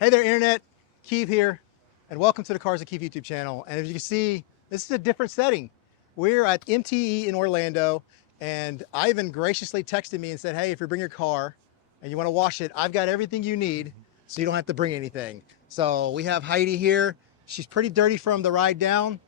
Hey there, Internet. Keith here, and welcome to the Cars and Keith YouTube channel. And as you can see, this is a different setting. We're at MTE in Orlando, and Yvan graciously texted me and said, hey, if you bring your car and you want to wash it, I've got everything you need, so you don't have to bring anything. So we have Heidi here. She's pretty dirty from the ride down.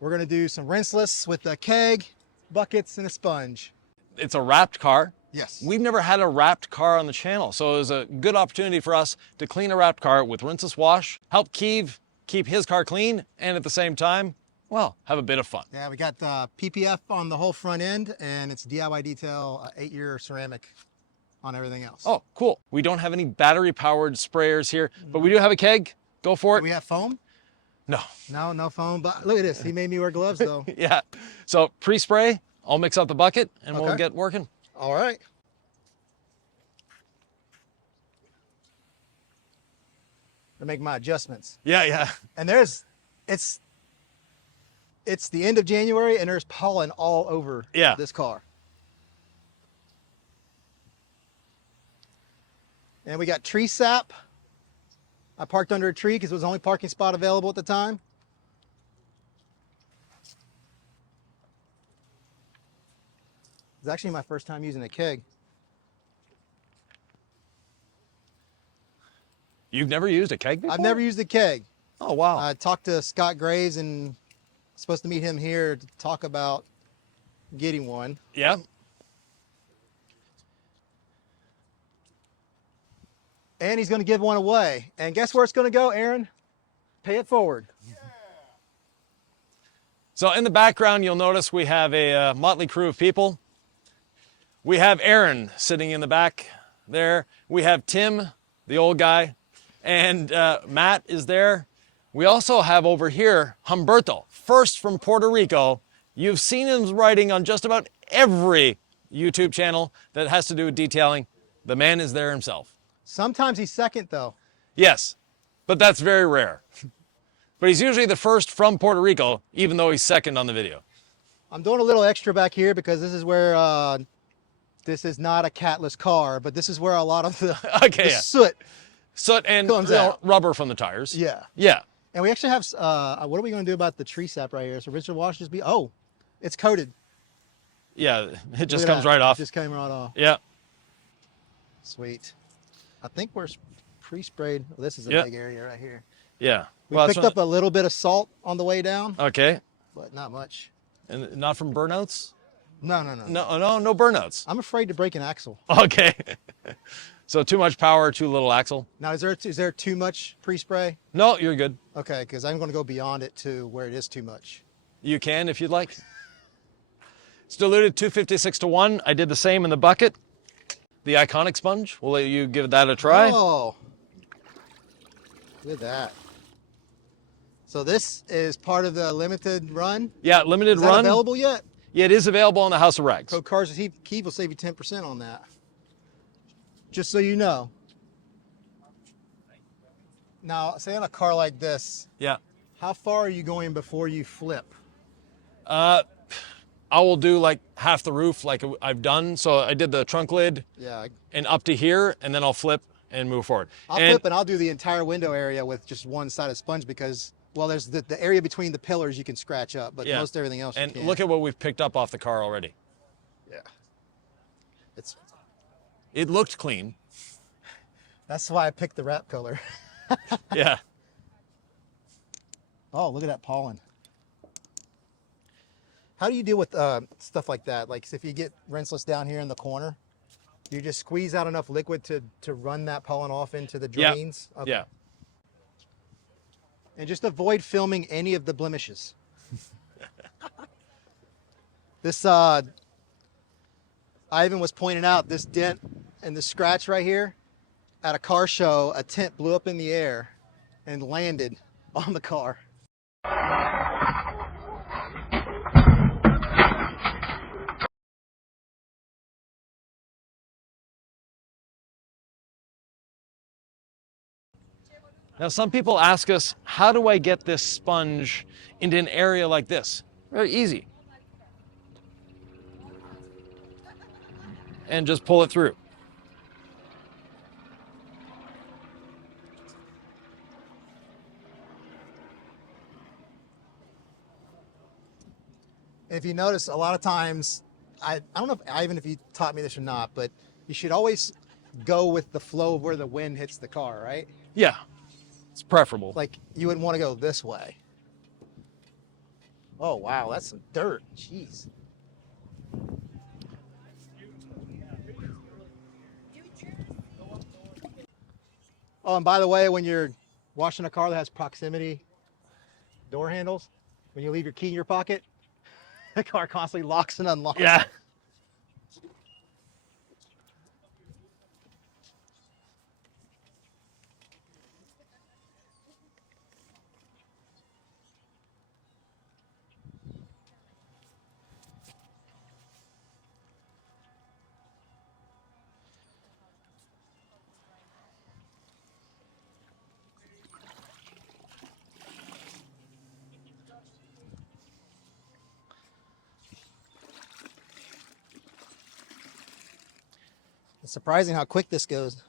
We're going to do some rinseless with a keg, buckets, and a sponge. It's a wrapped car. Yes. We've never had a wrapped car on the channel, so it was a good opportunity for us to clean a wrapped car with rinseless wash, help Keith keep his car clean, and at the same time, well, have a bit of fun. Yeah, we got PPF on the whole front end, and it's DIY detail, 8-year ceramic on everything else. Oh, cool. We don't have any battery-powered sprayers here, but we do have a keg. Go for it. Do we have foam? No. No foam, but look at this. He made me wear gloves, though. Yeah. So pre-spray, I'll mix up the bucket, and Okay. we'll get working. All right. To make my adjustments. Yeah. And it's the end of January, and there's pollen all over this car. And we got tree sap. I parked under a tree because it was the only parking spot available at the time. It's actually my first time using a keg. You've never used a keg before? I've never used a keg. Oh, wow. I talked to Scott Graves and supposed to meet him here to talk about getting one. Yeah. And he's going to give one away. And guess where it's going to go, Aaron? Pay it forward. So in the background, you'll notice we have a motley crew of people. We have Aaron sitting in the back there. We have Tim, the old guy, and Matt is there. We also have over here Humberto, first from Puerto Rico. You've seen him riding on just about every YouTube channel that has to do with detailing. The man is there himself. Sometimes he's second, though. Yes, but that's very rare. But he's usually the first from Puerto Rico, even though he's second on the video. I'm doing a little extra back here because this is where, this is not a catless car, but this is where a lot of the, soot and rubber from the tires. Yeah. Yeah. And we actually have, what are we going to do about the tree sap right here? So rinse and wash just be, oh, it's coated. Yeah, it just comes right off. It just came right off. Yeah. Sweet. I think we're pre-sprayed. Well, this is a big area right here. Yeah. We picked up a little bit of salt on the way down. Okay. But not much. And not from burnouts? No. No burnouts. I'm afraid to break an axle. Okay. So too much power, too little axle? Now, is there too much pre-spray? No, you're good. Okay, because I'm going to go beyond it to where it is too much. You can if you'd like. It's diluted 256 to 1. I did the same in the bucket. The iconic sponge. We'll let you give that a try. Oh, look at that. So this is part of the limited run? Yeah, limited run. Is that available yet? Yeah, it is available on the House of Rags. So Cars and Keith will save you 10% on that. Just so you know. Now, say on a car like this, how far are you going before you flip? I will do like half the roof like I've done. So I did the trunk lid and up to here, and then I'll flip and move forward. I'll flip and I'll do the entire window area with just one side of sponge because, well, there's the area between the pillars you can scratch up, but most everything else you can't. And look at what we've picked up off the car already. Yeah. It looked clean. That's why I picked the wrap color. Yeah. Oh, look at that pollen. How do you deal with stuff like that? Like if you get rinseless down here in the corner, do you just squeeze out enough liquid to run that pollen off into the drains? Yeah. Okay. Yeah. And just avoid filming any of the blemishes. This, Yvan was pointing out this dent and the scratch right here. At a car show, a tent blew up in the air and landed on the car. Now, some people ask us, how do I get this sponge into an area like this? Very easy. And just pull it through. if you notice, a lot of times, I don't know if, Ivan, if you taught me this or not, but you should always go with the flow of where the wind hits the car, right? Yeah, it's preferable. Like you wouldn't want to go this way. Oh, wow, that's some dirt. Jeez. Oh, and by the way, when you're washing a car that has proximity door handles, when you leave your key in your pocket, the car constantly locks and unlocks. Yeah. It's surprising how quick this goes.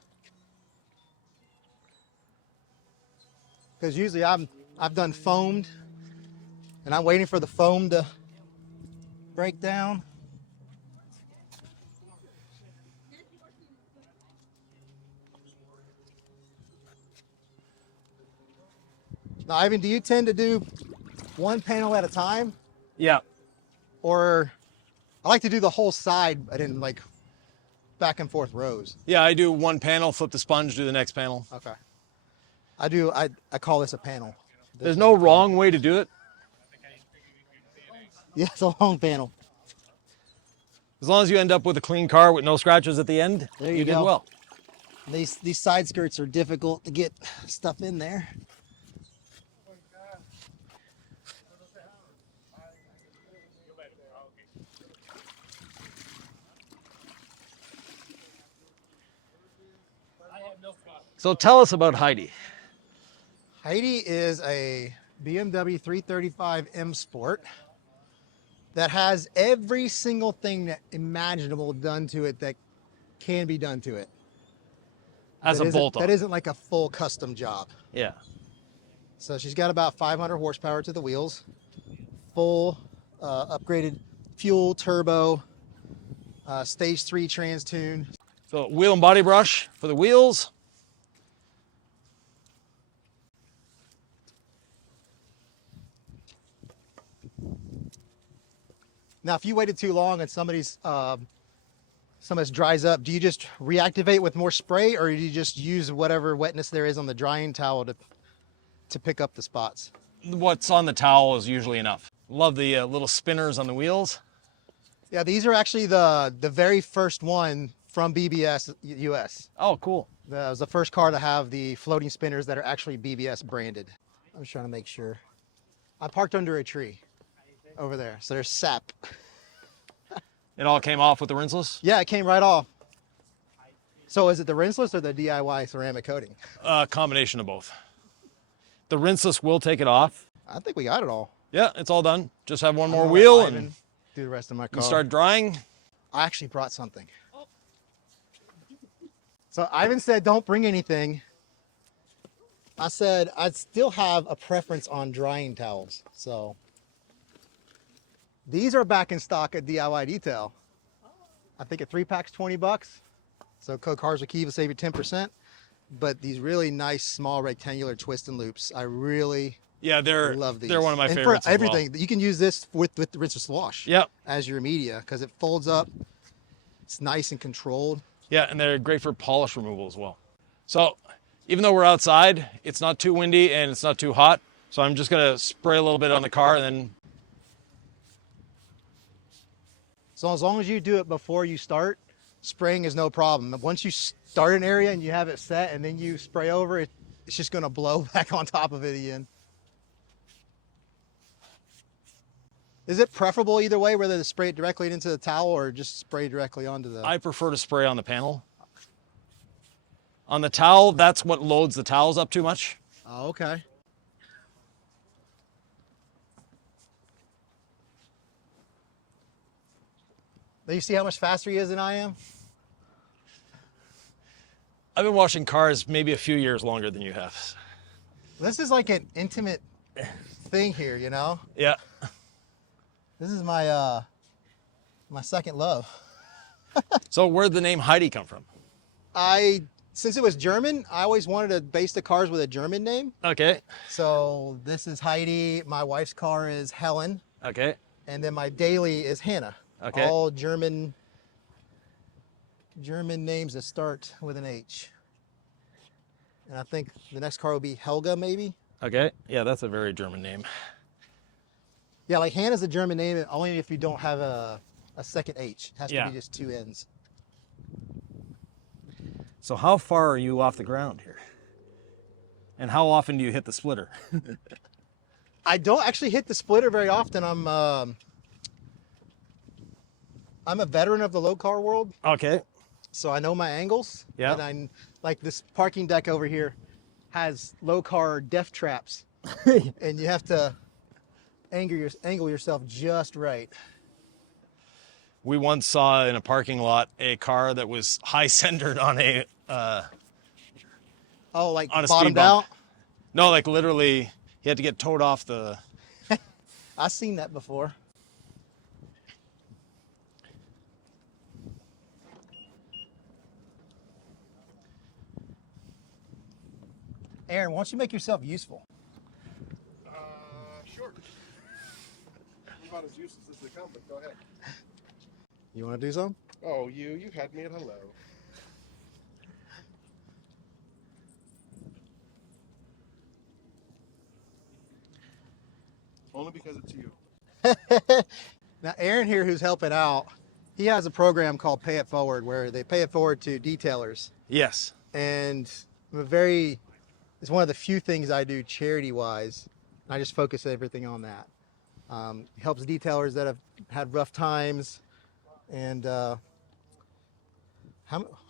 Because usually I've done foamed, and I'm waiting for the foam to break down. Now, Ivan, do you tend to do one panel at a time? Yeah. Or I like to do the whole side, but in like back and forth rows. Yeah, I do one panel, flip the sponge, do the next panel. Okay. I call this a panel. There's no wrong way to do it. Yeah, it's a long panel. As long as you end up with a clean car with no scratches at the end, There you did go. well. These side skirts are difficult to get stuff in there. So tell us about Heidi. Heidi is a BMW 335 M Sport that has every single thing that imaginable done to it that can be done to it. As That a isn't- bolt-on. That isn't like a full custom job. Yeah. So she's got about 500 horsepower to the wheels, full upgraded fuel, turbo, stage 3 trans tune. So wheel and body brush for the wheels. Now, if you waited too long and somebody's dries up, do you just reactivate with more spray, or do you just use whatever wetness there is on the drying towel to pick up the spots? What's on the towel is usually enough. Love the little spinners on the wheels. Yeah, these are actually the very first one from BBS US. Oh, cool. That was the first car to have the floating spinners that are actually BBS branded. I'm just trying to make sure. I parked under a tree over there, so there's sap. It all came off with the rinseless? Yeah, it came right off. So is it the rinseless or the DIY ceramic coating? Combination of both. The rinseless will take it off. I think we got it all. Yeah, it's all done. Just have one I'm more gonna wheel let and Ivan do the rest of my you car. start drying. I actually brought something. So Ivan said, don't bring anything. I said, I'd still have a preference on drying towels. So these are back in stock at DIY Detail. I think a 3-pack's 20 bucks. So code Cars with Key will save you 10%. But these really nice, small, rectangular twist and loops, I really Yeah, love these. they're one of my and favorites for as well. everything, you can use this with the rinseless wash. Yep. As your media, because it folds up. It's nice and controlled. Yeah, and they're great for polish removal as well. So even though we're outside, it's not too windy and it's not too hot. So I'm just gonna spray a little bit on the car and then, So as long as you do it before you start, spraying is no problem. Once you start an area and you have it set and then you spray over it, it's just gonna blow back on top of it again. Is it preferable either way, whether to spray it directly into the towel or just spray directly onto the... I prefer to spray on the panel. On the towel, that's what loads the towels up too much. Oh, okay. Now you see how much faster he is than I am? I've been washing cars maybe a few years longer than you have. This is like an intimate thing here, you know? Yeah. This is my my second love. So where'd the name Heidi come from? Since it was German, I always wanted to base the cars with a German name. Okay. So this is Heidi. My wife's car is Helen. Okay. And then my daily is Hannah. Okay. All German names that start with an H. And I think the next car will be Helga, maybe. Okay. Yeah, that's a very German name. Yeah, like Hannah's a German name only if you don't have a second H. It has to be just two N's. So how far are you off the ground here? And how often do you hit the splitter? I don't actually hit the splitter very often. I'm a veteran of the low car world. Okay. So I know my angles. Yeah. And I'm like this parking deck over here has low car death traps. And you have to angle yourself just right. We once saw in a parking lot a car that was high centered on a oh, like on a bottomed speed bump. out? No, like literally he had to get towed off the I've seen that before. Aaron, why don't you make yourself useful? Sure. I'm about as useless as they come, but go ahead. You want to do something? Oh, you had me at hello. Only because it's you. Now, Aaron here, who's helping out, he has a program called Pay It Forward where they pay it forward to detailers. Yes. And it's one of the few things I do charity-wise. I just focus everything on that. It helps detailers that have had rough times. And how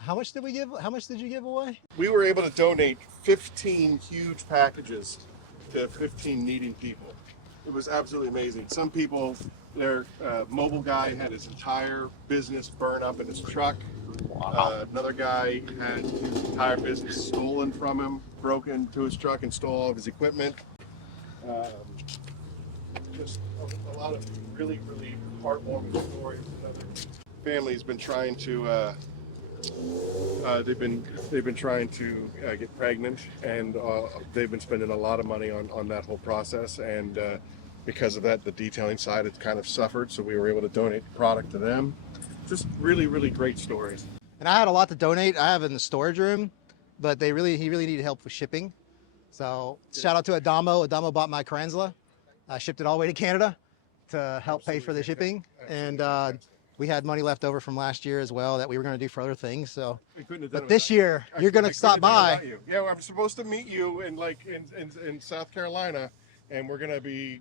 much did we give? How much did you give away? We were able to donate 15 huge packages to 15 needing people. It was absolutely amazing. Some people, their mobile guy had his entire business burn up in his truck. Wow. Another guy had his entire business stolen from him, broke into his truck and stole all of his equipment. Just a lot of really, really heartwarming stories. Another family's been trying to they've been trying to get pregnant, and they've been spending a lot of money on that whole process, and because of that, the detailing side has kind of suffered. So we were able to donate product to them. Just really, really great stories. And I had a lot to donate. I have it in the storage room, but he really needed help with shipping. So shout out to Adamo. Adamo bought my Kranzla. I shipped it all the way to Canada to help pay for the shipping. And we had money left over from last year as well that we were going to do for other things. So, but this year you're going to stop by. Yeah, I'm supposed to meet you in South Carolina, and we're going to be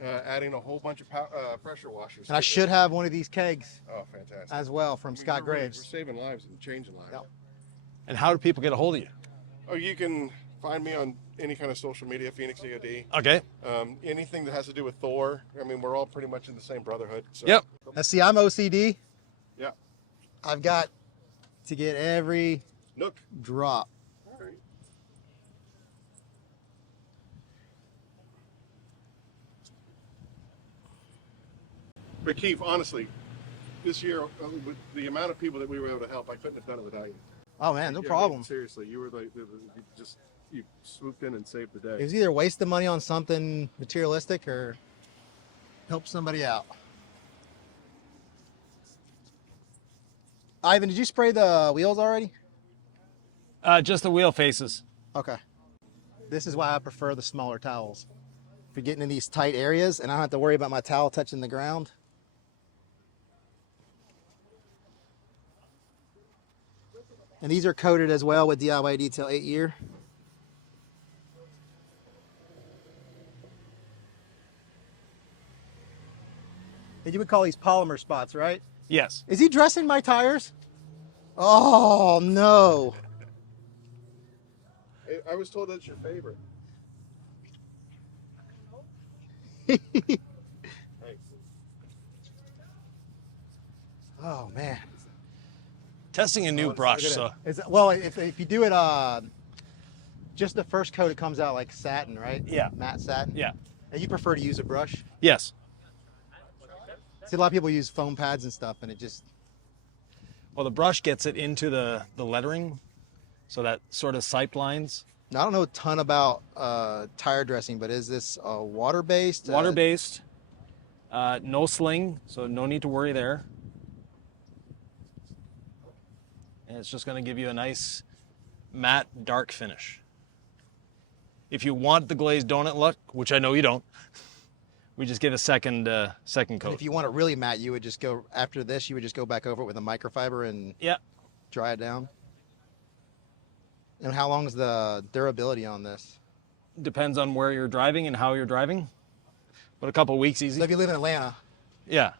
adding a whole bunch of pressure washers. And I should have one of these kegs. Oh, fantastic! As well from Scott Graves. We're saving lives and changing lives. Yep. And how do people get a hold of you? Oh, you can find me on any kind of social media, Phoenix EOD. Okay. Anything that has to do with Thor. I mean, we're all pretty much in the same brotherhood. So. Yep. Now, see, I'm OCD. Yeah. I've got to get every Nook. drop. All right. But Keith, honestly, this year, with the amount of people that we were able to help, I couldn't have done it without you. Oh man, no Yeah, problem. Seriously, you were like, you swooped in and saved the day. It was either waste the money on something materialistic or help somebody out. Ivan, did you spray the wheels already? Just the wheel faces. Okay. This is why I prefer the smaller towels. If you're getting in these tight areas and I don't have to worry about my towel touching the ground. And these are coated as well with DIY Detail 8-year. And you would call these polymer spots, right? Yes. Is he dressing my tires? Oh, no. I was told that's your favorite. Oh, man. Testing a new brush. So Well, if you do it, just the first coat, it comes out like satin, right? Yeah. Matte satin. yeah. And you prefer to use a brush? Yes. See, a lot of people use foam pads and stuff, and it just, Well, the brush gets it into the lettering, so that sort of sight lines. I don't know a ton about tire dressing, but is this water-based? Water-based, no sling, so no need to worry there. And it's just going to give you a nice matte dark finish. If you want the glazed donut look, which I know you don't, we just give a second coat. And if you want it really matte, you would just go, after this, you would just go back over it with a microfiber and Yeah. dry it down. And how long is the durability on this? Depends on where you're driving and how you're driving, but a couple weeks easy. So if you live in Atlanta, Yeah.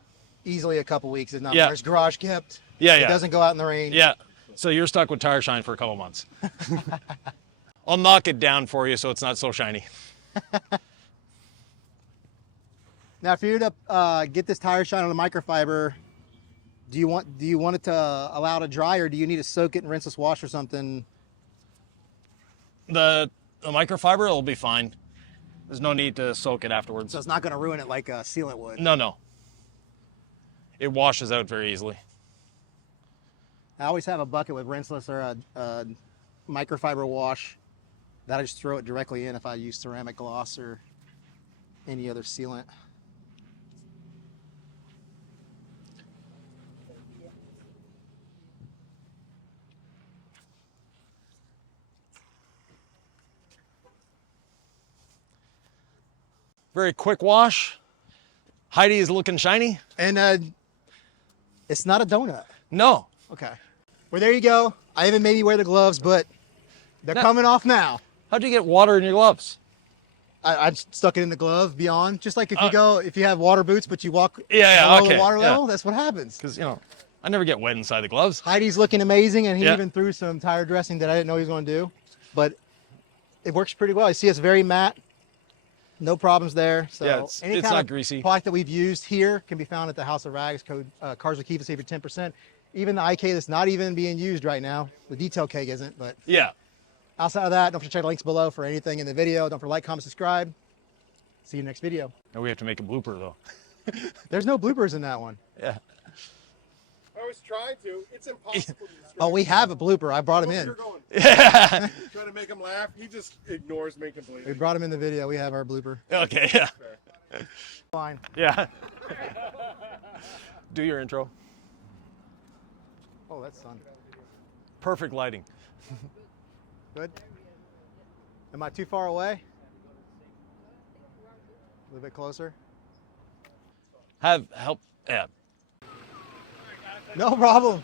easily a couple weeks is not. Yeah. It's garage kept. Yeah, It yeah. doesn't go out in the rain. Yeah. So you're stuck with tire shine for a couple months. I'll knock it down for you so it's not so shiny. Now, if you were to get this tire shine on a microfiber, do you want it to allow it to dry, or do you need to soak it in rinseless wash or something? The microfiber will be fine. There's no need to soak it afterwards. So it's not going to ruin it like a sealant would. No. It washes out very easily. I always have a bucket with rinseless or a microfiber wash that I just throw it directly in if I use ceramic gloss or any other sealant. Very quick wash. Heidi is looking shiny. And it's not a donut. No. Okay. Well, there you go. I even made you wear the gloves, but they're No. coming off now. How'd you get water in your gloves? I stuck it in the glove beyond. Just like if you have water boots, but you walk Yeah, below okay, the water yeah. level, that's what happens. Because, I never get wet inside the gloves. Heidi's looking amazing, and he Yeah. even threw some tire dressing that I didn't know he was going to do. But it works pretty well. You see it's very matte. No problems there. So Yeah, it's any not kind of greasy. product that we've used here can be found at the House of Rags. Code Cars with Keith to save you 10%. Even the IK that's not even being used right now. The detail keg isn't, but Yeah. outside of that, don't forget to check the links below for anything in the video. Don't forget to like, comment, subscribe. See you next video. Now we have to make a blooper, though. There's no bloopers in that one. Yeah. I was trying to. It's impossible to describe. Oh, we have a blooper. I brought him You're in. going. Yeah. Trying to make him laugh. He just ignores me We completely. brought him in the video. We have our blooper. Okay, yeah. Fine. Yeah. Do your intro. Oh, that's sun. Perfect lighting. Good. Am I too far away? A little bit closer. Have help. Yeah. No problem.